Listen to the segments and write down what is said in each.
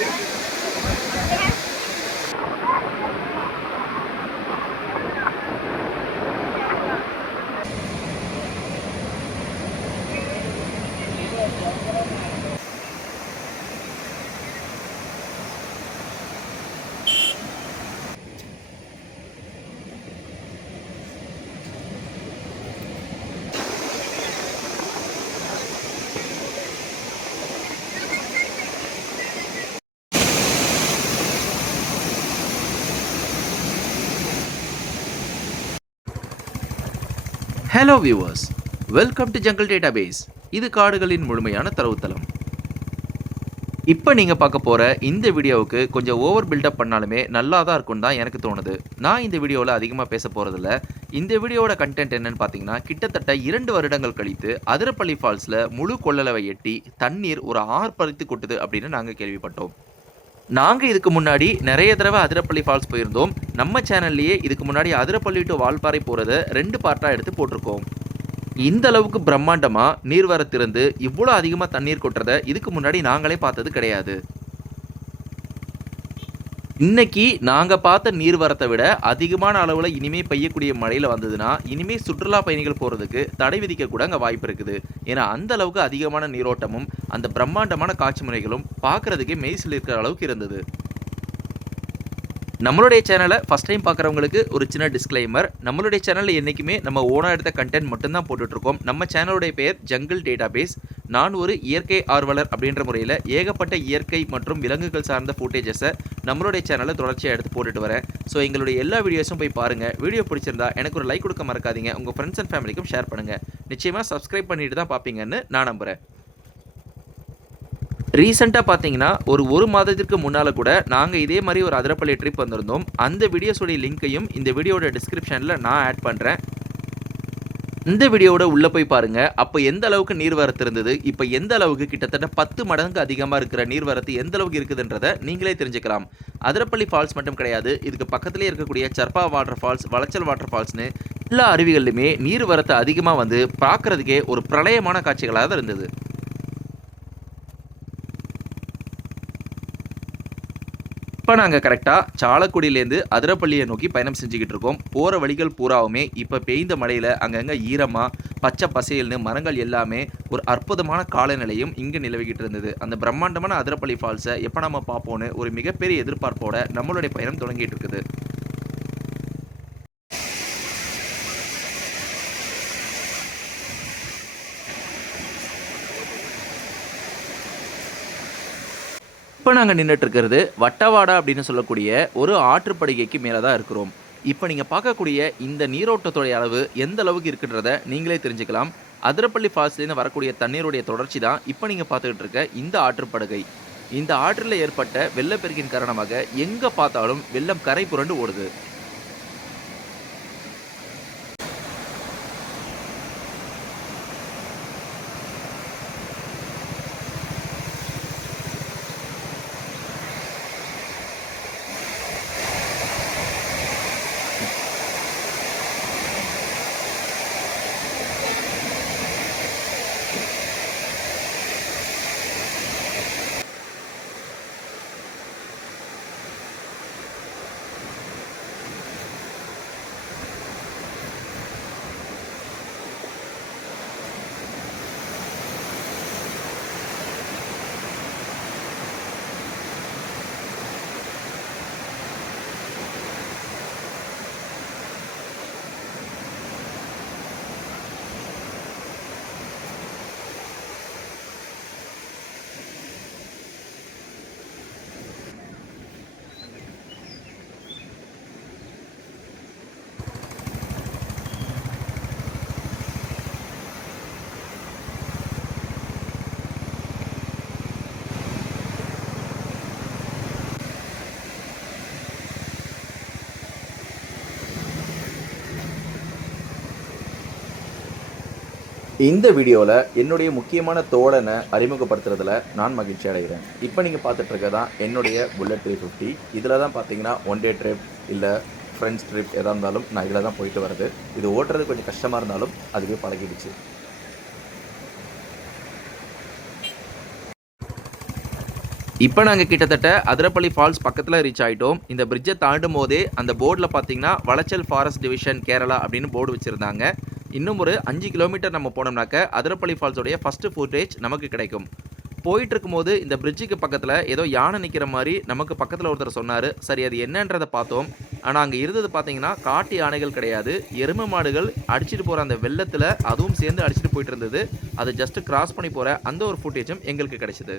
Yeah. Hello viewers welcome to jungle database இது காடுகளின் முழுமையான தரவுத்தளம். இப்போ நீங்கள் பார்க்க போகிற இந்த வீடியோவுக்கு கொஞ்சம் ஓவர் பில்டப் பண்ணாலுமே நல்லா தான் இருக்கும்னு தான் எனக்கு தோணுது. நான் இந்த வீடியோவில் அதிகமாக பேச போகிறதில்ல இந்த வீடியோட கண்டென்ட் என்னன்னு பார்த்தீங்கன்னா கிட்டத்தட்ட இரண்டு வருடங்கள் கழித்து அதிரப்பள்ளி ஃபால்ஸில் முழு கொள்ளளவை எட்டி தண்ணீர் ஒரு ஆர்ப்பரித்து கொட்டுது அப்படின்னு நாங்கள் கேள்விப்பட்டோம். நாங்கள் இதுக்கு முன்னாடி நிறைய தடவை அதிரப்பள்ளி ஃபால்ஸ் போயிருந்தோம். நம்ம சேனல்லையே இதுக்கு முன்னாடி அதிரப்பள்ளி டு வால்பாறை போகிறத ரெண்டு பார்ட்டாக எடுத்து போட்டிருக்கோம். இந்த அளவுக்கு பிரம்மாண்டமாக நீர்வரத்திருந்து இவ்வளோ அதிகமாக தண்ணீர் கொட்டுறதை இதுக்கு முன்னாடி நாங்களே பார்த்தது கிடையாது. இன்னைக்கு நாங்கள் பார்த்த நீர்வரத்தை விட அதிகமான அளவில் இனிமே பெய்யக்கூடிய மழையில் வந்ததுன்னா இனிமே சுற்றுலா பயணிகள் போகிறதுக்கு தடை விதிக்க கூட அங்கே வாய்ப்பு இருக்குது. ஏன்னா அந்த அளவுக்கு அதிகமான நீரோட்டமும் அந்த பிரம்மாண்டமான காட்சி முறைகளும் பார்க்கறதுக்கே மெய்சில் இருக்கிற அளவுக்கு இருந்தது. நம்மளுடைய சேனலை ஃபஸ்ட் டைம் பார்க்குறவங்களுக்கு ஒரு சின்ன டிஸ்க்ளைமர் நம்மளுடைய சேனலில் என்றைக்குமே நம்ம ஓனாக எடுத்த கண்டென்ட் மட்டும்தான் போட்டுட்ருக்கோம். நம்ம சேனலுடைய பெயர் ஜங்கிள் டேட்டாபேஸ் நான் ஒரு இயற்கை ஆர்வலர் அப்படின்ற முறையில் ஏகப்பட்ட இயற்கை மற்றும் விலங்குகள் சார்ந்த ஃபுட்டேஜஸை நம்மளுடைய சேனலில் தொடர்ச்சியாக எடுத்து போட்டுட்டு வரேன். ஸோ எங்களுடைய எல்லா வீடியோஸும் போய் பாருங்கள் வீடியோ பிடிச்சிருந்தா எனக்கு ஒரு லைக் கொடுக்க மறக்காதீங்க. உங்கள் ஃப்ரெண்ட்ஸ் அண்ட் ஃபேமிலிக்கும் ஷேர் பண்ணுங்கள் நிச்சயமாக சப்ஸ்கிரைப் பண்ணிட்டு தான் பார்ப்பீங்கன்னு நான் நம்புகிறேன் ரீசெண்டாக பார்த்தீங்கன்னா ஒரு ஒரு மாதத்திற்கு முன்னால் கூட நாங்கள் இதே மாதிரி ஒரு அதிரப்பள்ளி ட்ரிப் வந்திருந்தோம். அந்த வீடியோஸோடைய லிங்க்கையும் இந்த வீடியோட டிஸ்கிரிப்ஷனில் நான் ஆட் பண்ணுறேன் இந்த வீடியோவோட உள்ளே போய் பாருங்கள் அப்போ எந்த அளவுக்கு நீர்வரத்து இருந்தது? இப்போ எந்த அளவுக்கு கிட்டத்தட்ட பத்து மடங்கு அதிகமாக இருக்கிற நீர்வரத்து எந்த அளவுக்கு இருக்குதுன்றதை நீங்களே தெரிஞ்சுக்கலாம். அதிரப்பள்ளி ஃபால்ஸ் மட்டும் கிடையாது. இதுக்கு பக்கத்துலேயே இருக்கக்கூடிய Charpa water falls Vazhachal water ஃபால்ஸ்னு எல்லா அருவிகள்லையுமே நீர்வரத்து அதிகமாக வந்து பார்க்குறதுக்கே ஒரு பிரளயமான காட்சிகளாக தான் இருந்தது. இப்போ நாங்கள் கரெக்டாக சாலக்குடியிலேருந்து அதிரப்பள்ளியை நோக்கி பயணம் செஞ்சுக்கிட்டு இருக்கோம். போகிற வழிகள் பூராவுமே இப்போ பெய்ந்த மழையில் அங்கங்கே ஈரமாக பச்சை பசையல்னு மரங்கள் எல்லாமே ஒரு அற்புதமான காலநிலையும் இங்கே நிலவிக்கிட்டு இருந்தது. அந்த பிரம்மாண்டமான அதிரப்பள்ளி ஃபால்ஸை எப்போ நம்ம பார்ப்போன்னு ஒரு மிகப்பெரிய எதிர்பார்ப்போட நம்மளுடைய பயணம் தொடங்கிட்டு இருக்குது. இப்போ நாங்கள் நின்றுட்டு இருக்கிறது வட்டவாடா அப்படின்னு சொல்லக்கூடிய ஒரு ஆற்றுப்படுகைக்கு மேலே தான் இருக்கிறோம். இப்போ நீங்கள் பார்க்கக்கூடிய இந்த நீரோட்டத்துடைய அளவு எந்த அளவுக்கு இருக்குன்றத நீங்களே தெரிஞ்சுக்கலாம். அதிரப்பள்ளி ஃபால்ஸ்லேருந்து வரக்கூடிய தண்ணீருடைய தொடர்ச்சி தான் இப்போ நீங்கள் பார்த்துக்கிட்டு இருக்க இந்த ஆற்றுப்படுகை. இந்த ஆற்றில் ஏற்பட்ட வெள்ளப்பெருக்கின் காரணமாக எங்கே பார்த்தாலும் வெள்ளம் கரை புரண்டு ஓடுது. இந்த வீடியோவில் என்னுடைய முக்கியமான தோழனை அறிமுகப்படுத்துறதுல நான் மகிழ்ச்சி அடைகிறேன். இப்போ நீங்கள் பார்த்துட்ருக்க தான் என்னுடைய புல்லட் த்ரீ ஃபிஃப்டி இதில் தான் பார்த்தீங்கன்னா ஒன் டே ட்ரிப் இல்லை ஃப்ரெண்ட்ஸ் ட்ரிப் எதாக இருந்தாலும் நான் இதில் தான் போயிட்டு வருது இது ஓட்டுறது கொஞ்சம் கஷ்டமாக இருந்தாலும் அதுவே பழகிடுச்சு. இப்போ நாங்கள் கிட்டத்தட்ட அதிரப்பள்ளி ஃபால்ஸ் பக்கத்தில் ரீச் ஆகிட்டோம் இந்த பிரிட்ஜை தாண்டும் போதே அந்த போர்டில் பார்த்தீங்கன்னா வளச்சல் ஃபாரஸ்ட் டிவிஷன் கேரளா அப்படின்னு போர்டு வச்சுருந்தாங்க. இன்னும் ஒரு அஞ்சு கிலோமீட்டர் நம்ம போனோம்னாக்க அதிரப்பள்ளி ஃபால்ஸோடைய ஃபஸ்ட்டு ஃபுட்டேஜ் நமக்கு கிடைக்கும். போயிட்டு இருக்கும்போது இந்த பிரிட்ஜுக்கு பக்கத்தில் ஏதோ யானை நிற்கிற மாதிரி நமக்கு பக்கத்தில் ஒருத்தர் சொன்னார். சரி அது என்னன்றதை பார்த்தோம். ஆனால் அங்கே இருந்தது பார்த்தீங்கன்னா காட்டு யானைகள் கிடையாது. எருமை மாடுகள் அடிச்சிட்டு போகிற அந்த வெள்ளத்தில் அதுவும் சேர்ந்து அடிச்சிட்டு போயிட்டு இருந்தது. அதை ஜஸ்ட் கிராஸ் பண்ணி போகிற அந்த ஒரு ஃபுட்டேஜும் எங்களுக்கு கிடைச்சிது.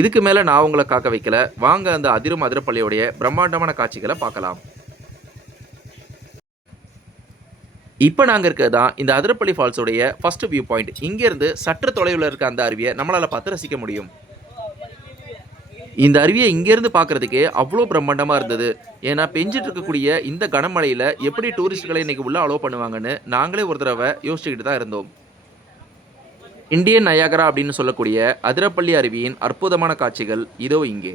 இதுக்கு மேலே நான் உங்களை காக்க வைக்கல. வாங்க அந்த அதிரும் அதிரப்பள்ளியோடைய பிரம்மாண்டமான காட்சிகளை பார்க்கலாம். இப்போ நாங்கள் இருக்கிறது தான் இந்த அதிரப்பள்ளி ஃபால்ஸோடைய ஃபஸ்ட்டு வியூ பாயிண்ட் இங்கேருந்து சற்று தொலைவில் இருக்க அந்த அருவியை நம்மளால் பார்த்து ரசிக்க முடியும். இந்த அருவியை இங்கேருந்து பார்க்கறதுக்கே அவ்வளோ பிரம்மாண்டமாக இருந்தது. ஏன்னா பெஞ்சிட்டு இருக்கக்கூடிய இந்த கனமழையில் எப்படி டூரிஸ்ட்களை இன்றைக்கி உள்ள அலோவ் பண்ணுவாங்கன்னு நாங்களே ஒரு தடவை யோசிச்சுக்கிட்டு தான் இருந்தோம். இந்தியன் நயாகரா அப்படின்னு சொல்லக்கூடிய அதிரப்பள்ளி அருவியின் அற்புதமான காட்சிகள் இதோ இங்கே.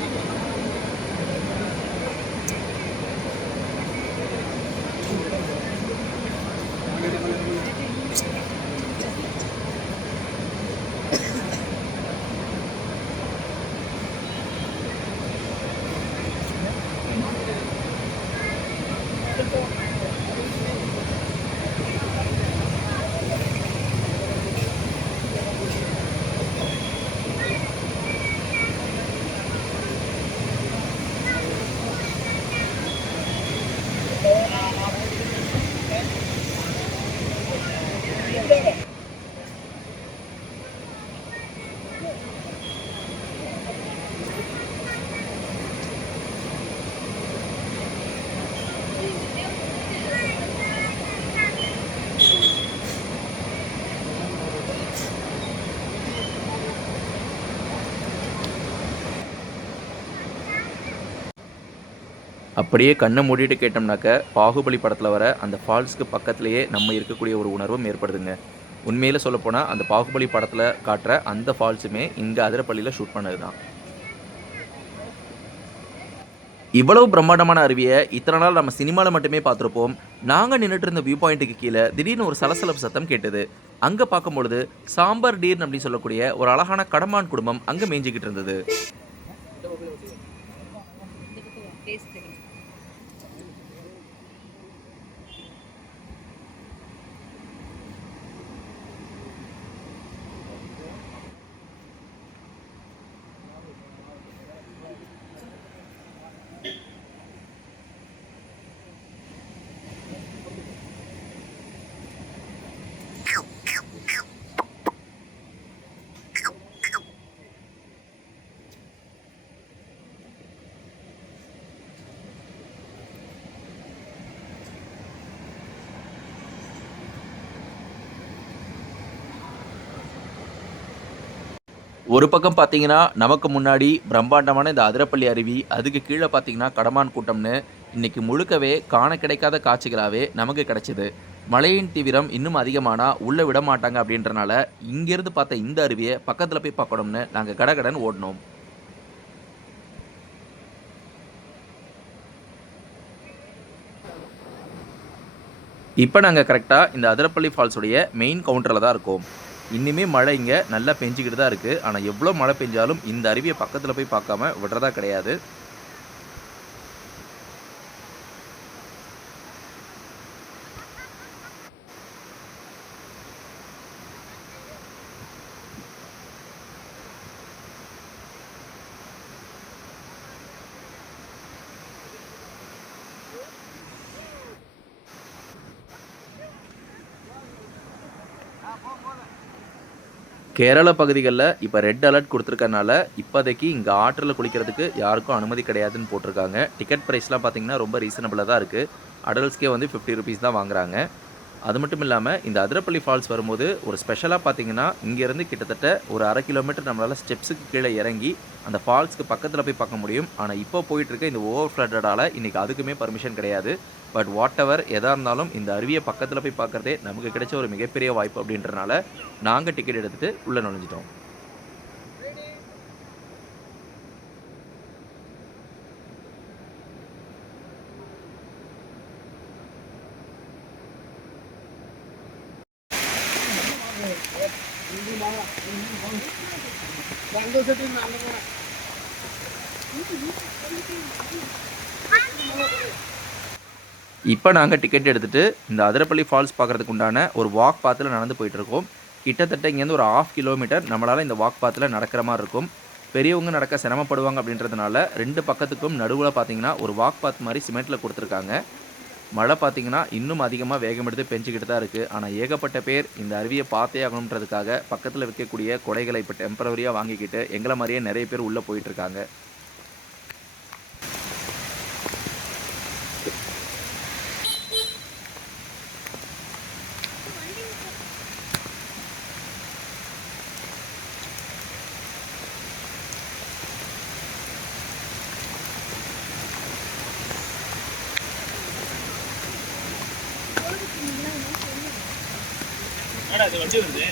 அப்படியே கண்ணை மூடிட்டு கேட்டோம்னாக்க பாகுபலி படத்தில் வர அந்த ஃபால்ஸ்க்கு பக்கத்துலேயே நம்ம இருக்கக்கூடிய ஒரு உணர்வும் ஏற்படுதுங்க. உண்மையில் சொல்லப்போனால் அந்த பாகுபலி படத்தில் காட்டுற அந்த ஃபால்ஸுமே இங்கே அதிரப்பள்ளியில் ஷூட் பண்ணது தான் இவ்வளவு பிரம்மாண்டமான அருவியை இத்தனை நாள் நம்ம சினிமாவில் மட்டுமே பார்த்துருப்போம். நாங்கள் நின்றுட்டு இருந்த வியூ பாயிண்ட்டுக்கு கீழே திடீர்னு ஒரு சலசலப்பு சத்தம் கேட்டது. அங்கே பார்க்கும்பொழுது சாம்பார் டீர்னு அப்படின்னு சொல்லக்கூடிய ஒரு அழகான கடமான் குடும்பம் அங்கே மேய்ஞ்சிக்கிட்டு இருந்தது. ஒரு பக்கம் பார்த்தீங்கன்னா நமக்கு முன்னாடி பிரம்மாண்டமான இந்த அதிரப்பள்ளி அருவி அதுக்கு கீழே பார்த்தீங்கன்னா கடமான் கூட்டம்னு இன்னைக்கு முழுக்கவே காண கிடைக்காத காட்சிகளாகவே நமக்கு கிடைச்சிது. மழையின் தீவிரம் இன்னும் அதிகமானா உள்ளே விட மாட்டாங்க அப்படின்றனால இங்கேருந்து பார்த்த இந்த அருவியை பக்கத்தில் போய் பார்க்கணும்னு நாங்கள் கடகடன் ஓடினோம். இப்போ நாங்கள் கரெக்டாக இந்த அதிரப்பள்ளி ஃபால்ஸுடைய மெயின் கவுண்டரில் தான் இருக்கோம். இன்னுமே மழை இங்கே நல்லா பெஞ்சிக்கிட்டு தான் இருக்குது ஆனால் எவ்வளோ மழை பெஞ்சாலும் இந்த அருவியை பக்கத்தில் போய் பார்க்காம விடுறதா கிடையாது. கேரள பகுதிகளில் இப்போ ரெட் அலர்ட் கொடுத்துருக்கனால இப்போதைக்கு இங்கே ஆற்றில் குளிக்கிறதுக்கு யாருக்கும் அனுமதி கிடையாதுன்னு போட்டிருக்காங்க. டிக்கெட் ப்ரைஸ்லாம் பார்த்தீங்கன்னா ரொம்ப ரீசனபிளாக தான் இருக்குது அடல்ட்ஸ்க்கே வந்து ஃபிஃப்டி ருபீஸ் தான் வாங்குறாங்க. அது மட்டும் இல்லாமல் இந்த அதிரப்பள்ளி ஃபால்ஸ் வரும்போது ஒரு ஸ்பெஷலாக பார்த்தீங்கன்னா இங்கேருந்து கிட்டத்தட்ட ஒரு அரை கிலோமீட்டர் நம்மளால் ஸ்டெப்ஸுக்கு கீழே இறங்கி அந்த ஃபால்ஸ்க்கு பக்கத்தில் போய் பார்க்க முடியும். ஆனால் இப்போ போயிட்டுருக்க இந்த ஓவர் ஃப்ளட்டடால் இன்றைக்கி அதுக்குமே பர்மிஷன் கிடையாது. பட் வாட் எவர் எதாக இருந்தாலும் இந்த அருவியை பக்கத்தில் போய் பார்க்குறதே நமக்கு கிடைச்ச ஒரு மிகப்பெரிய வாய்ப்பு அப்படின்றனால நாங்கள் டிக்கெட் எடுத்துகிட்டு உள்ளே நுழைஞ்சிட்டோம். இப்போ நாங்கள் டிக்கெட் எடுத்துகிட்டு இந்த அதிரப்பள்ளி ஃபால்ஸ் பார்க்குறதுக்கு உண்டான ஒரு வாக் பாத்தில் நடந்து போயிட்டுருக்கோம் கிட்டத்தட்ட இங்கேருந்து ஒரு ஆஃப் கிலோமீட்டர் நம்மளால் இந்த வாக் பாத்தில் நடக்கிற மாதிரி இருக்கும். பெரியவங்க நடக்க சிரமப்படுவாங்க அப்படின்றதுனால ரெண்டு பக்கத்துக்கும் நடுவில் பார்த்தீங்கன்னா ஒரு வாக் பாத் மாதிரி சிமெண்ட்டில் கொடுத்துருக்காங்க. மழை பார்த்தீங்கன்னா இன்னும் அதிகமாக வேகம் எடுத்து பெஞ்சிக்கிட்டு தான் இருக்குது ஆனால் ஏகப்பட்ட பேர் இந்த அருவியை பார்த்தே ஆகணுன்றதுக்காக பக்கத்தில் விற்கக்கூடிய கொடைகளை இப்போ டெம்பரவரியாக வாங்கிக்கிட்டு எங்களை மாதிரியே நிறைய பேர் உள்ளே போயிட்டுருக்காங்க என்னடா இது வண்டி வருது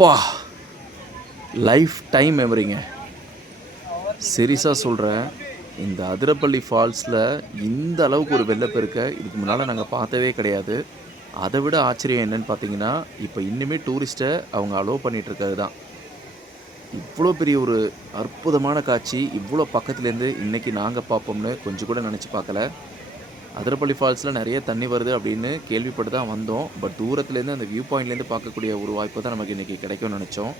அப்பா லைஃப் டைம் மெமரிங்க சீரியஸாக சொல்கிறேன் இந்த அதிரப்பள்ளி ஃபால்ஸில் இந்த அளவுக்கு ஒரு வெள்ளப்பெருக்க இதுக்கு முன்னால் நாங்கள் பார்த்தவே கிடையாது. அதை விட ஆச்சரியம் என்னன்னு பார்த்தீங்கன்னா இப்போ இன்னுமே டூரிஸ்ட்டை அவங்க அலோவ் பண்ணிகிட்ருக்கிறது இருக்கிறது தான். இவ்வளோ பெரிய ஒரு அற்புதமான காட்சி இவ்வளோ பக்கத்துலேருந்து இன்றைக்கி நாங்கள் பார்ப்போம்னு கொஞ்சம் கூட நினச்சி பார்க்கல. அதிரப்பள்ளி ஃபால்ஸில் நிறைய தண்ணி வருது அப்படின்னு கேள்விப்பட்டு தான் வந்தோம். பட் தூரத்துலேருந்து அந்த வியூ பாயிண்ட்லேருந்து பார்க்கக்கூடிய ஒரு வாய்ப்பு தான் நமக்கு இன்றைக்கி கிடைக்கும்னு நினச்சோம்.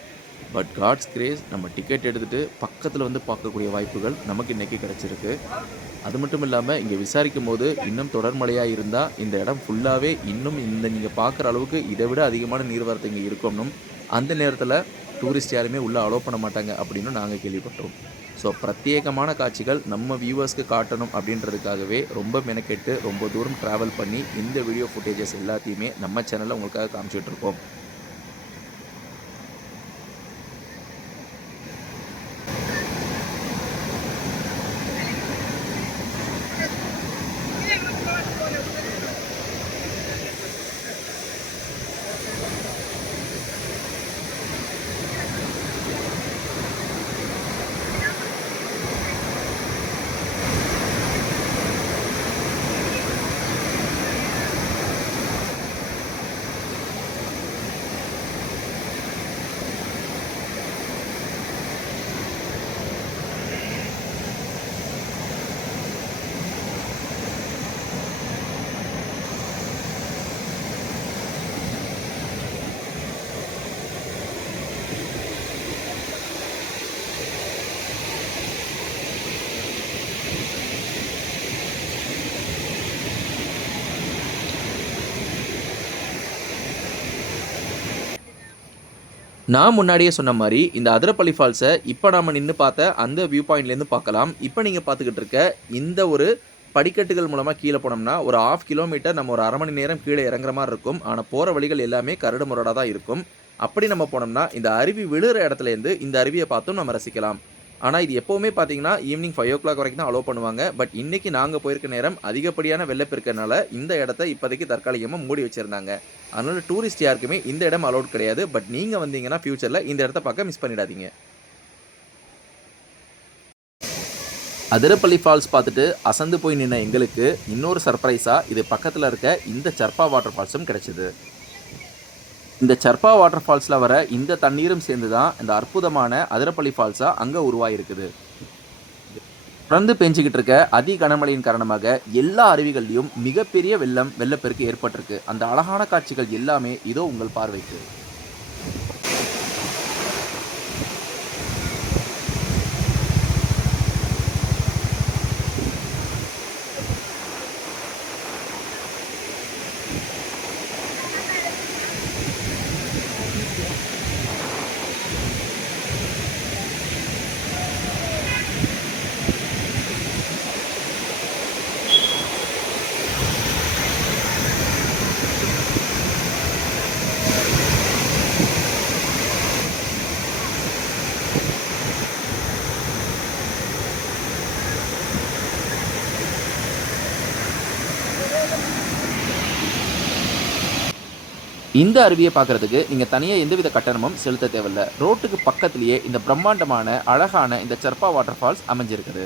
பட் காட்ஸ் கிரேஸ் நம்ம டிக்கெட் எடுத்துகிட்டு பக்கத்தில் வந்து பார்க்கக்கூடிய வாய்ப்புகள் நமக்கு இன்றைக்கி கிடச்சிருக்கு. அது மட்டும் இல்லாமல் இங்கே விசாரிக்கும் போது இன்னும் தொடர்மழையாக இருந்தால் இந்த இடம் ஃபுல்லாகவே இன்னும் இந்த நீங்கள் பார்க்குற அளவுக்கு இதை விட அதிகமான நீர்வரத்து இங்கே இருக்கணும் அந்த நேரத்தில் டூரிஸ்ட் யாருமே உள்ளே அலோவ் பண்ண மாட்டாங்க அப்படின்னு நாங்கள் கேள்விப்பட்டோம். ஸோ பிரத்யேகமான காட்சிகள் நம்ம வியூவர்ஸ்க்கு காட்டணும் அப்படின்றதுக்காகவே ரொம்ப மெனக்கெட்டு ரொம்ப தூரம் ட்ராவல் பண்ணி இந்த வீடியோ ஃபுட்டேஜஸ் எல்லாத்தையுமே நம்ம சேனலில் உங்களுக்காக காமிச்சிட்ருக்கோம் நான் முன்னாடியே சொன்ன மாதிரி இந்த அதிரப்பள்ளி ஃபால்ஸை இப்போ நாம் நின்று பார்த்த அந்த வியூ பாயிண்ட்லேருந்து பார்க்கலாம். இப்போ நீங்கள் பார்த்துக்கிட்டு இருக்க இந்த ஒரு படிக்கட்டுகள் மூலமாக கீழே போனோம்னா ஒரு ஆஃப் கிலோமீட்டர் நம்ம ஒரு அரை மணி நேரம் கீழே இறங்குற மாதிரி இருக்கும். ஆனால் போகிற வழிகள் எல்லாமே கரடு முரடாக தான் இருக்கும். அப்படி நம்ம போனோம்னா இந்த அருவி விழுகிற இடத்துலேருந்து இந்த அருவியை பார்த்தும் நம்ம ரசிக்கலாம். ஆனால் இது எப்போவுமே பார்த்தீங்கன்னா ஈவினிங் ஃபைவ் ஓ கிளாக் வரைக்கும் தான் அலோவ் பண்ணுவாங்க. பட் இன்னைக்கு நாங்கள் போயிருக்க நேரம் அதிகப்படியான வெள்ளப்பெருக்கனால இந்த இடத்த இப்போதைக்கு தற்காலிகமாக மூடி வச்சுருந்தாங்க. அதனால் டூரிஸ்ட் யாருக்குமே இந்த இடம் அலோட் கிடையாது. பட் நீங்கள் வந்தீங்கன்னா ஃப்யூச்சரில் இந்த இடத்த பார்க்க மிஸ் பண்ணிடாதீங்க. அதிரப்பள்ளி ஃபால்ஸ் பார்த்துட்டு அசந்து போய் நின்ன எங்களுக்கு இன்னொரு சர்ப்ரைஸாக இது பக்கத்தில் இருக்க இந்த சர்ப்பா வாட்டர் ஃபால்ஸும் கிடைச்சிது. இந்த சர்ப்பா வாட்டர் ஃபால்ஸில் வர இந்த தண்ணீரும் சேர்ந்து தான் இந்த அற்புதமான அதிரப்பள்ளி ஃபால்ஸாக அங்கே உருவாகிருக்குது தொடர்ந்து பெஞ்சிக்கிட்டு இருக்க அதி கனமழையின் காரணமாக எல்லா அருவிகள்லையும் மிகப்பெரிய வெள்ளம் வெள்ளப்பெருக்கு ஏற்பட்டிருக்கு. அந்த அழகான காட்சிகள் எல்லாமே இதோ உங்கள் பார்வைக்கு. இந்த அருவியை பார்க்கறதுக்கு நீங்கள் தனியாக எந்தவித கட்டணமும் செலுத்த தேவையில்ல. ரோட்டுக்கு பக்கத்துலேயே இந்த பிரம்மாண்டமான அழகான இந்த சர்ப்பா வாட்டர் ஃபால்ஸ் அமைஞ்சிருக்குது.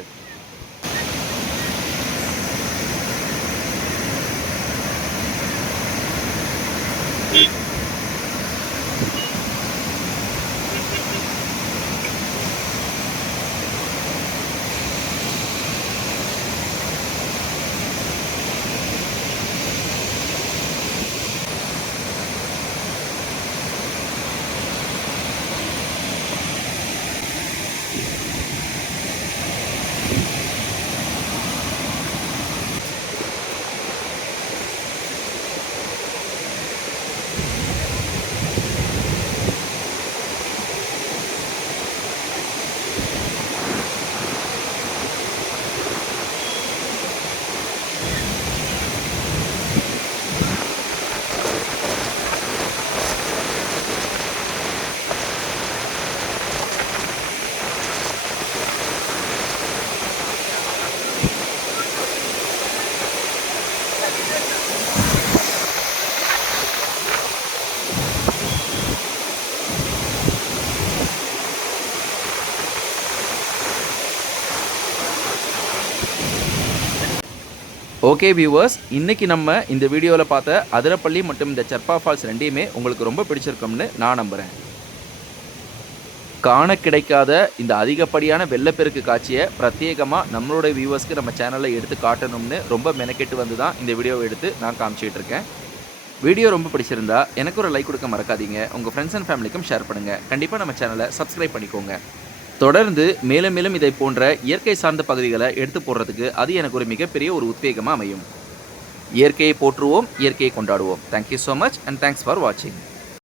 ஓகே வியூவர்ஸ் இன்றைக்கி நம்ம இந்த வீடியோவில் பார்த்த அதிரப்பள்ளி மற்றும் இந்த சர்பா ஃபால்ஸ் ரெண்டையுமே உங்களுக்கு ரொம்ப பிடிச்சிருக்கும்னு நான் நம்புகிறேன் காண கிடைக்காத இந்த அதிகப்படியான வெள்ளப்பெருக்கு காட்சியை பிரத்யேகமாக நம்மளோட வியூவர்ஸ்க்கு நம்ம சேனலில் எடுத்து காட்டணும்னு ரொம்ப மெனக்கெட்டு வந்து தான் இந்த வீடியோவை எடுத்து நான் காமிச்சிட்டு இருக்கேன். வீடியோ ரொம்ப பிடிச்சிருந்தா எனக்கு ஒரு லைக் கொடுக்க மறக்காதீங்க. உங்கள் ஃப்ரெண்ட்ஸ் அண்ட் ஃபேமிலிக்கும் ஷேர் பண்ணுங்கள் கண்டிப்பாக நம்ம சேனலை சப்ஸ்கிரைப் பண்ணிக்கோங்க. தொடர்ந்து மேலும் மேலும் இதை போன்ற இயற்கை சார்ந்த பகுதிகளை எடுத்து போடுறதுக்கு அது எனக்கு ஒரு மிகப்பெரிய ஒரு உத்வேகமாக அமையும். இயற்கையை போற்றுவோம் இயற்கையை கொண்டாடுவோம். Thank you so much and thanks for வாட்சிங்